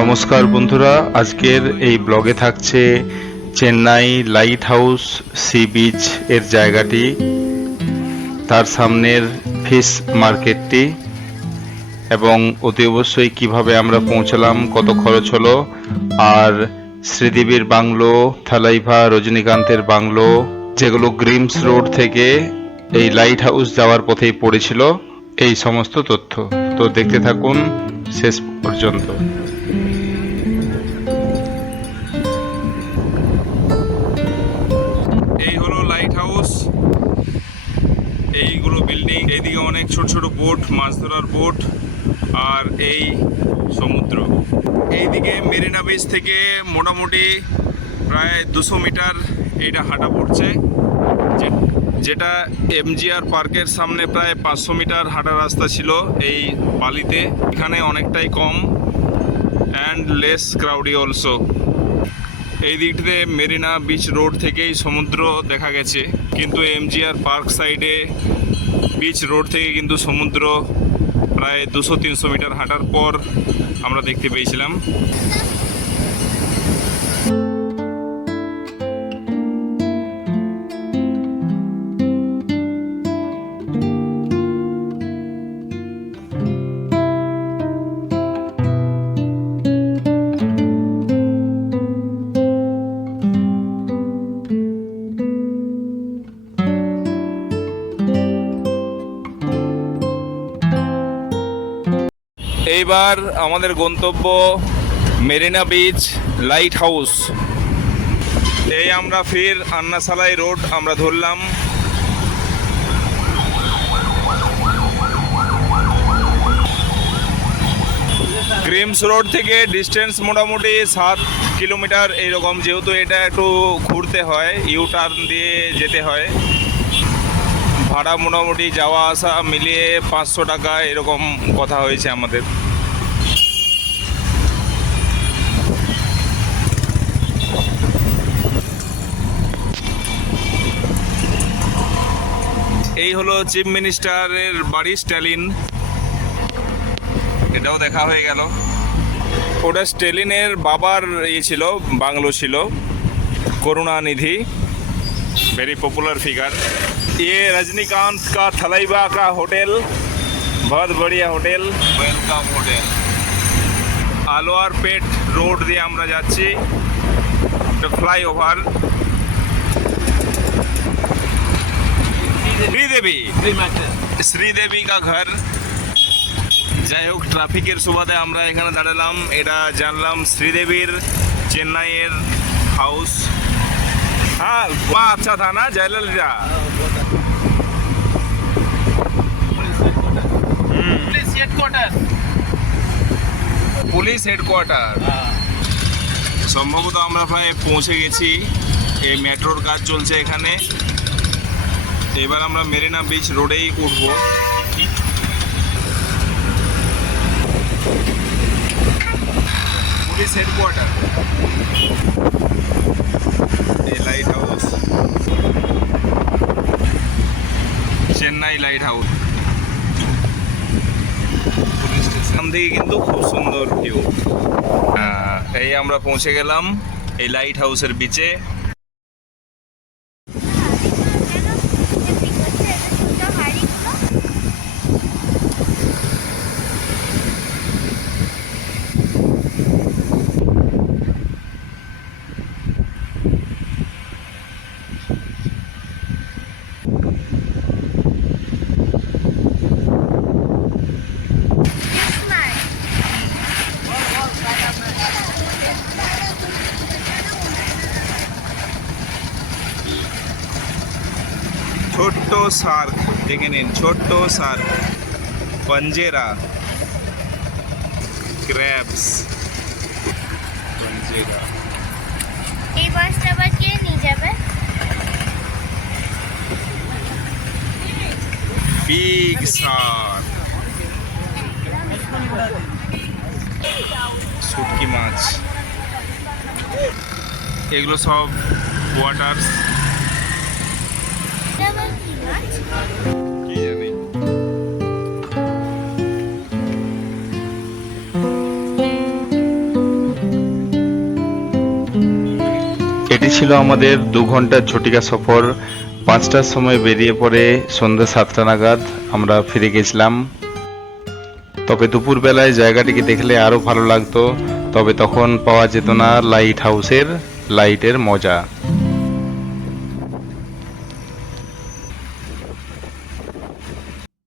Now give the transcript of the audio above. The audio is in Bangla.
নমস্কার বন্ধুরা, আজকের এই ব্লগে থাকছে Chennai light house sea beach এর জায়গাটি। তার সামনের ফিশ মার্কেটটি এবং অতি অবশ্যই কীভাবে আমরা পৌঁছলাম, কত খরচ হলো, আর শ্রীদেবীর বাংলো, থালাইভা, রজনীকান্তের বাংলো, যেগুলো গ্রিমস রোড থেকে এই লাইট হাউস যাওয়ার পথেই পড়েছিল, এই সমস্ত তথ্য। তো দেখতে থাকুন শেষ পর্যন্ত। এই হলো লাইট হাউস এইগুলো বিল্ডিং এইদিকে অনেক ছোট ছোট বোট মাছ ধরার বোট আর এই সমুদ্র। এইদিকে মেরিনা বিচ থেকে মোটামুটি প্রায় দুশো মিটার এইটা হাঁটা পড়ছে। যেটা এমজিআর পার্কের সামনে প্রায় পাঁচশো মিটার হাঁটা রাস্তা ছিল এই বালিতে। এখানে অনেকটাই কম অ্যান্ড লেস ক্রাউডি অলসো এই দিকটিতে মেরিনা বিচ রোড থেকেই সমুদ্র দেখা গেছে। কিন্তু এমজিআর পার্ক সাইডে বিচ রোড থেকে কিন্তু সমুদ্র প্রায় দুশো তিনশো মিটার হাঁটার পর আমরা দেখতে পেয়েছিলাম। এইবার আমাদের গন্তব্য মেরিনা বিচ লাইট হাউস। এই আমরা ফির আন্নাসালাই রোড আমরা ধরলাম। গ্রিমস রোড থেকে ডিস্টেন্স মোটামুটি সাত কিলোমিটার এইরকম, যেহেতু এটা একটু ঘুরতে হয় ইউ টার্ন দিয়ে যেতে হয়। ভাড়া মোটামুটি যাওয়া আসা মিলিয়ে পাঁচশো টাকা এরকম কথা হয়েছে আমাদের। এই হলো চিফ মিনিস্টারের বাড়ি স্ট্যালিন এটাও দেখা হয়ে গেল ওটা স্টেলিনের বাবার ইয়ে ছিল বাংলো ছিল করুণানিধি वेरी पॉपुलर फिगर ये रजनीकांत का थलाइबा का होटल बहुत बढ़िया hotel welcome hotel Alwarpet road দিয়ে আমরা যাচ্ছি ফ্লাইওভার শ্রীদেবী শ্রীদেবী কা ঘর। যাই হোক ট্রাফিকের সুবাদে আমরা এখানে দাঁড়ালাম। এটা জানলাম শ্রীদেবীর চেন্নাইয়ের হাউস হ্যাঁ আচ্ছা থানা জয়লালিরা। পুলিশ হেডকোয়ার্টার সম্ভবত আমরা প্রায় পৌঁছে গেছি। এই মেট্রোর কাজ চলছে এখানে। এবার আমরা মেরিনা বিচ রোডেই উঠবো। Police headquarter lighthouse Chennai lighthouse police station থেকে কিন্তু খুব সুন্দর ভিউ এই আমরা পৌঁছে গেলাম এই লাইট হাউসের বিচে সার্ক দেখে নিন ছোট্ট সার্ক পঞ্জেরা ক্র্যাবস পঞ্জেরা এই বাসটা আবার কে নিয়ে যাবে বিগ সার্ক শুটকি মাছ এগুলো সব ওয়াটার্স এটা এটি ছিল আমাদের দু ঘণ্টার ঝটিকা সফর। পাঁচটার সময় বেরিয়ে পড়ে সন্ধ্যা সাতটা নাগাদ আমরা ফিরে গেছিলাম। তবে দুপুরবেলায় জায়গাটিকে দেখলে আরও ভালো লাগতো, তবে তখন পাওয়া যেত না লাইট হাউসের, লাইটের মজা।